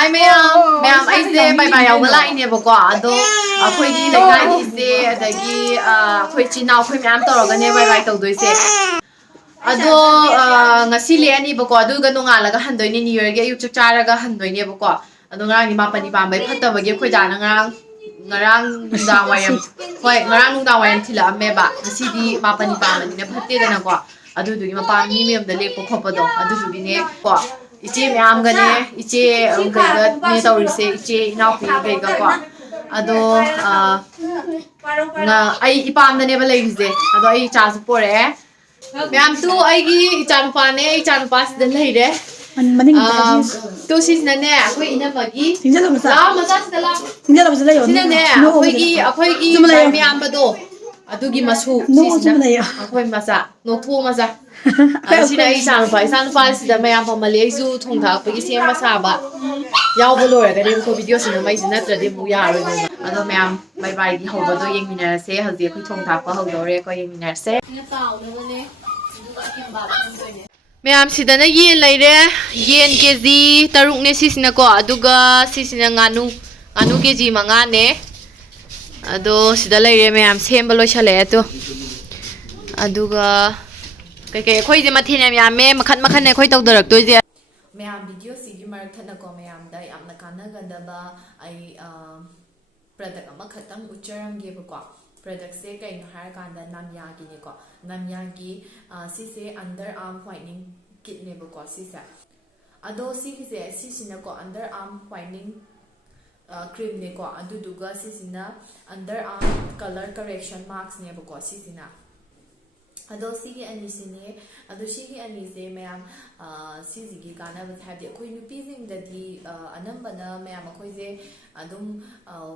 Hi ma'am, I say ByeBye yaw la ine ba ko ado akhoi gi lekai di se adagi akhoi chinau khoi ma'am tawraga ne ByeBye tawdoi se ado ngasi le ani ba ko adu ga nongala ga handoi ni New Year ge yuchuk chara ga handoi ne ba ko ado ngarang ni mapani ba mai phatta ba ge khoi da ngarang nungdang wayam hoi ngarang nungdang wayam thila amme ba ngasi di mapani ba mani ne phatte da na ko adu du gi mapa mi mem da lekpo khopa do adu du gi ne ko iche mayamga ne iche gaiga ne tawrise iche inaupi gaiga ko ado na ai ipamda ne ba leise ado ai cha su pore mayam tu ai gi ichanupa ne ichanupa sida leire tu sisna ne akoi ina magi la maza sida la sida ne akoi gi mayam ba do adugi masu sisna akoi maza no thu maza sina ichanupa sida mayam pamale aisu thongtha pagi sema saba yaw bo lore ga de ko video sina mai sina tra de mu ya ro ado mayam ByeBye di hoba do yengmina se hazi khoi thongtha pa ho dore ko yengmina se ina taw na ne duga kimba thongdoi mayam sidana yen leire yen kg taruk ne sisina ko aduga sisina nganu kg manga ne ado sida leire mayam semba loisale to aduga kai khoi je mathena mayam me makhan ne khoi tawdarak toi je mayam video sigi marak thana ko mayam da yamna kana ganda ba ai product ama khatang ucharam ge ba ko product se kai no har kanda Namyaa gi ne ko Namyaa gi si se underarm whitening kit ne ba ko si sa ado si se si sina ko underarm whitening cream ne ko adu duga si sina underarm color correction marks ne ba ko si sina ado sigi ani sine ado sigi ani se mayam sigi gi kana ba thabi khoi nupi jing da di anambana mayam khoi je adum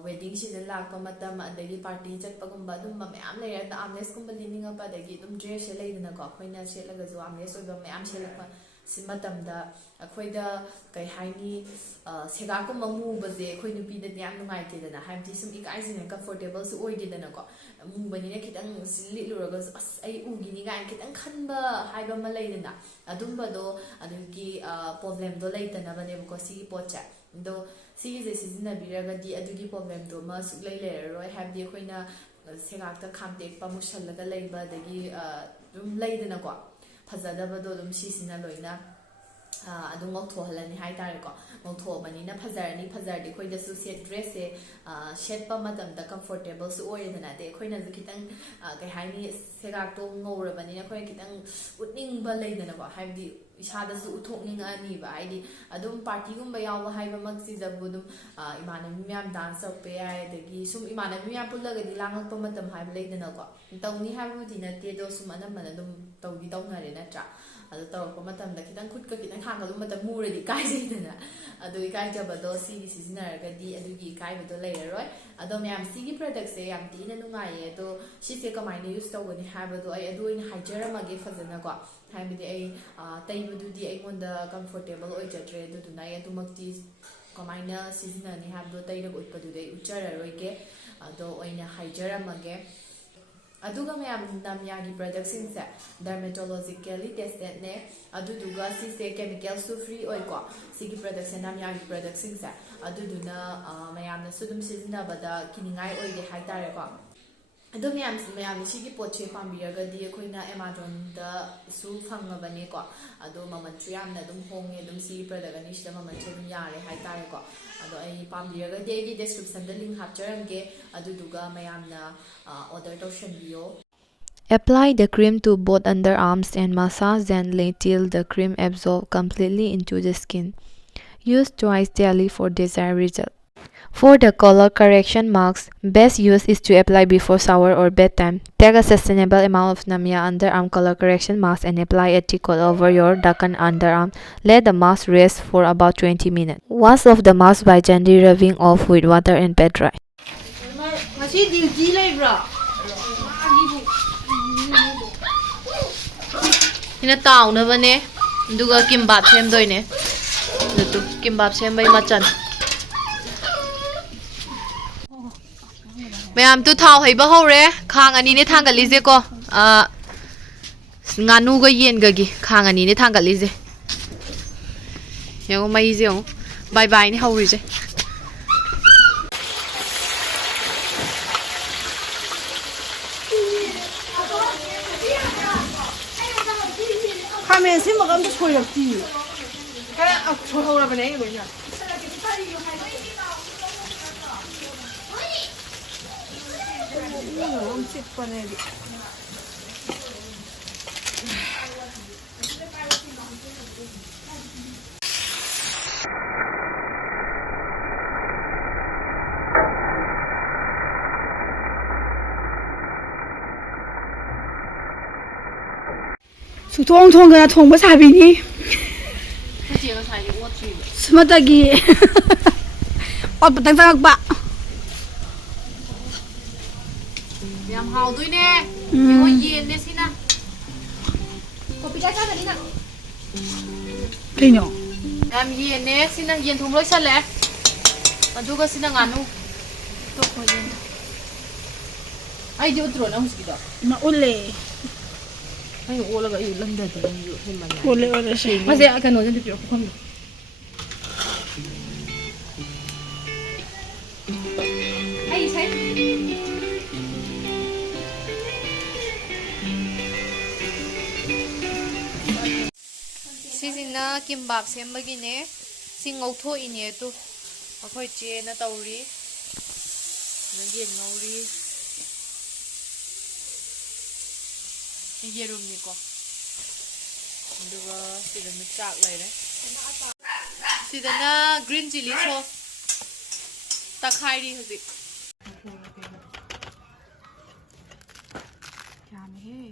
wedding si la ko matam adagi party chat pagum ba dum mayam le da amnes kum lining ba dagi dum dress le dina ko khoi na se la ga zo amnes oi ba mayam se la pa simatam da khoi da kai haini sega ko mamu ba je khoi nupi da yam nungai te da ha ti sum ikai jin comfortable su oi de da na ko mu bani ne kitang li lu ga as ai u gi ni ga kitang khan ba hai ba ma le dina adum ba do adugi problem do le da na ba ne ko si po cha do si je sizina biraga di adugi problem do ma su le le roi have di khoina sega ta kham tek pa musal ga le ba dagi dum le dina ko phajada ba do dum si sina loina adu ngok tho halani hai tare ko ngok tho mani na phajarni phajardi khoi da su set dress se shet pa madam da comfortable su oi dana de khoi na kitang kai hai ni sega to ngora bani na khoi kitang utning ba le dana ko hai di isa da su uthokning ani ba ai di adum party gum ba yaw hai ba mak si jabu dum imana miyam dance up pe ai de gi sum imana miyam pullaga di langak pa madam hai ba le dana ko tawni hai bu di na te do sum anam mana dum tawgi tawna re na tra ado tawko matam da kitang khutka kitang hanga lu matam mure di kai jidana ado kai jaba do si seasoner ga di adu gi kai do layer roi ado myam si gi product se yam ti na nungai e to si se kamai ne use tawani haba do ai ado in hajara ma ge fazana ko time di ai tai bu di ai ngonda comfortable oi jatre do du nai adu makti kamai na seasoner ni hab do tai ra ut padu dei uchara roi ge ado oina hajara ma ge aduga mayam Namyaa gi product sing se dermatologically tested ne aduga si se chemicals to free oi ko si gi product se Namyaa gi product sing se aduduna mayam na sudum sizna bada kiningai oi ge hai tare ko adu mayam si gi poche pambiraga di khoina Amazon da su phangabane ko adu maman triam na dum honge dum si product ani sida maman chum yare hai tare ko ado ai pambiraga de gi description da link hapcharam ge aduga mayam na order to bio. Apply the cream to both underarms and massage gently till the cream absorbs completely into the skin. Use twice daily for desired result. For the color correction marks, best use is to apply before shower or bedtime. Take a sustainable amount of Namyaa Underarm color correction mask and apply a tea coat over your darkened underarm. Let the mask rest for about 20 minutes. Wash off the mask by gently rubbing off with water and pat dry. Hina taw na ba ne duga kimbap sem doi ne dutu kimbap sem bai machan mayam tu thau hai ba hore khang ani ne thang gali je ko nganu ga yen ga gi khang ani ne thang gali je yo mai je Bye bye ni haurise. Kamen sih makan tuh soyak sih. Kayak aku soyak apa nih ini? 수통 그냥 통보 사비니. 스마트기. 땅땅 봐. Làm hào tôi nè. Ngồi yên nè xin à. Có bị cái sao vậy nè? Cái nhở? Làm yên nè xin à, yên thùng lối sân lẹ. Còn tôi có xin à ngàn nu. Tôi có yên. Ai đi utrò nó không gì đó. Mà 올래. Ai 올라 가 이거 런다 돼. 이거 힘만. 올래 씨. 맞아 아까 너한테 필요 없고 컴. 아이 잘. 시진나 김밥 셈먹이네. 싱옥토 이네도. 아코이 제나 따우리. 너기 나우리. 예름니까. 누가 시드는 짝 레이래. 시드나 그린 칠리 소스. 딱하이리 하지. 야매.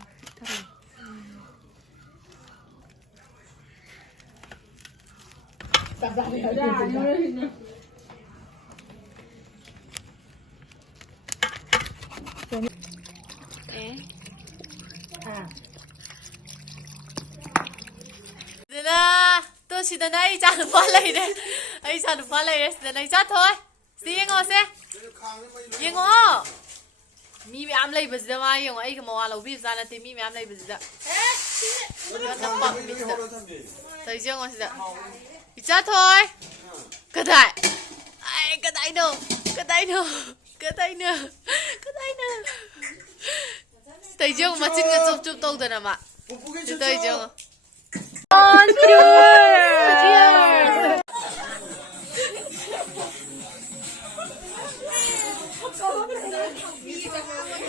Dana, tôi chỉ đến đây chả được phát lấy đấy, ấy chả được phát lấy đấy, đến đây chát thôi, gì anh ngồi xe, anh ngồi, mi bị am lấy bây giờ mà anh ấy cái màu áo bị ra là tìm mi bị am lấy bây giờ, nó bấm bây giờ, thấy chưa ngồi xe, chát thôi, cái này, ai cái này đâu, cái này đâu, cái này nữa, cái này nữa, thấy chưa mà chính cái chụp đâu rồi nè mà, thấy chưa? Cheers!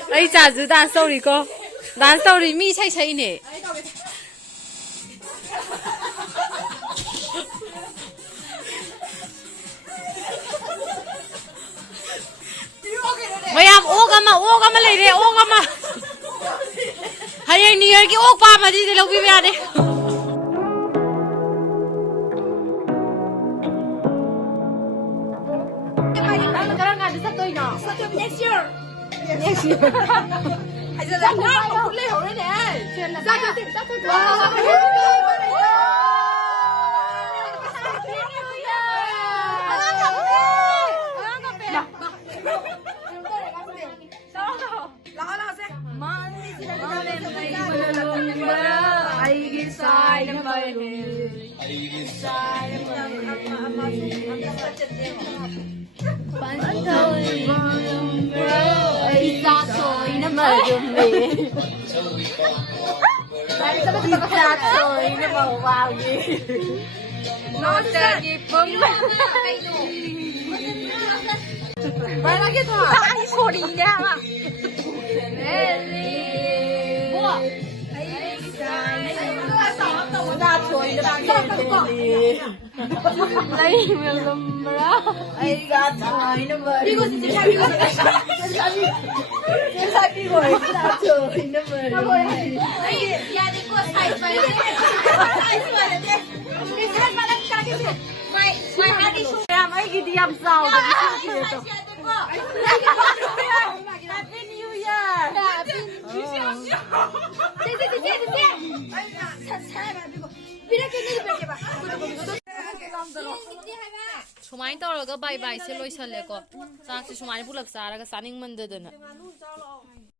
Ấy chả giữ đàn sâu đi cô. Đàn sâu đi mi chay chay nè. Mày làm ô gama lấy đi, ô gama. Hay anh đi cái ô pa mà đi thì lâu bị đi. Next year. Next year. Hay là làm nào cũng lấy hậu đấy nè. Ra thôi. Nó sẽ đi bấm. Vậy là cái thằng anh số đi nha mà. Lấy mình làm ra. Ai gạt trời nó về. Đi con xin chào đi con. Xin chào đi rồi. Gạt trời nó về. Ai gia đình cô sai phải. Sai rồi đấy. Đi xem mà làm cái gì. Mày hãy đi xuống. Em ấy đi làm sao rồi. Happy New Year. Happy New Year. 수마인 떨어가 바이바이 셀로 이설레고 자 수마인 불럭 사라가 사닝 만드드나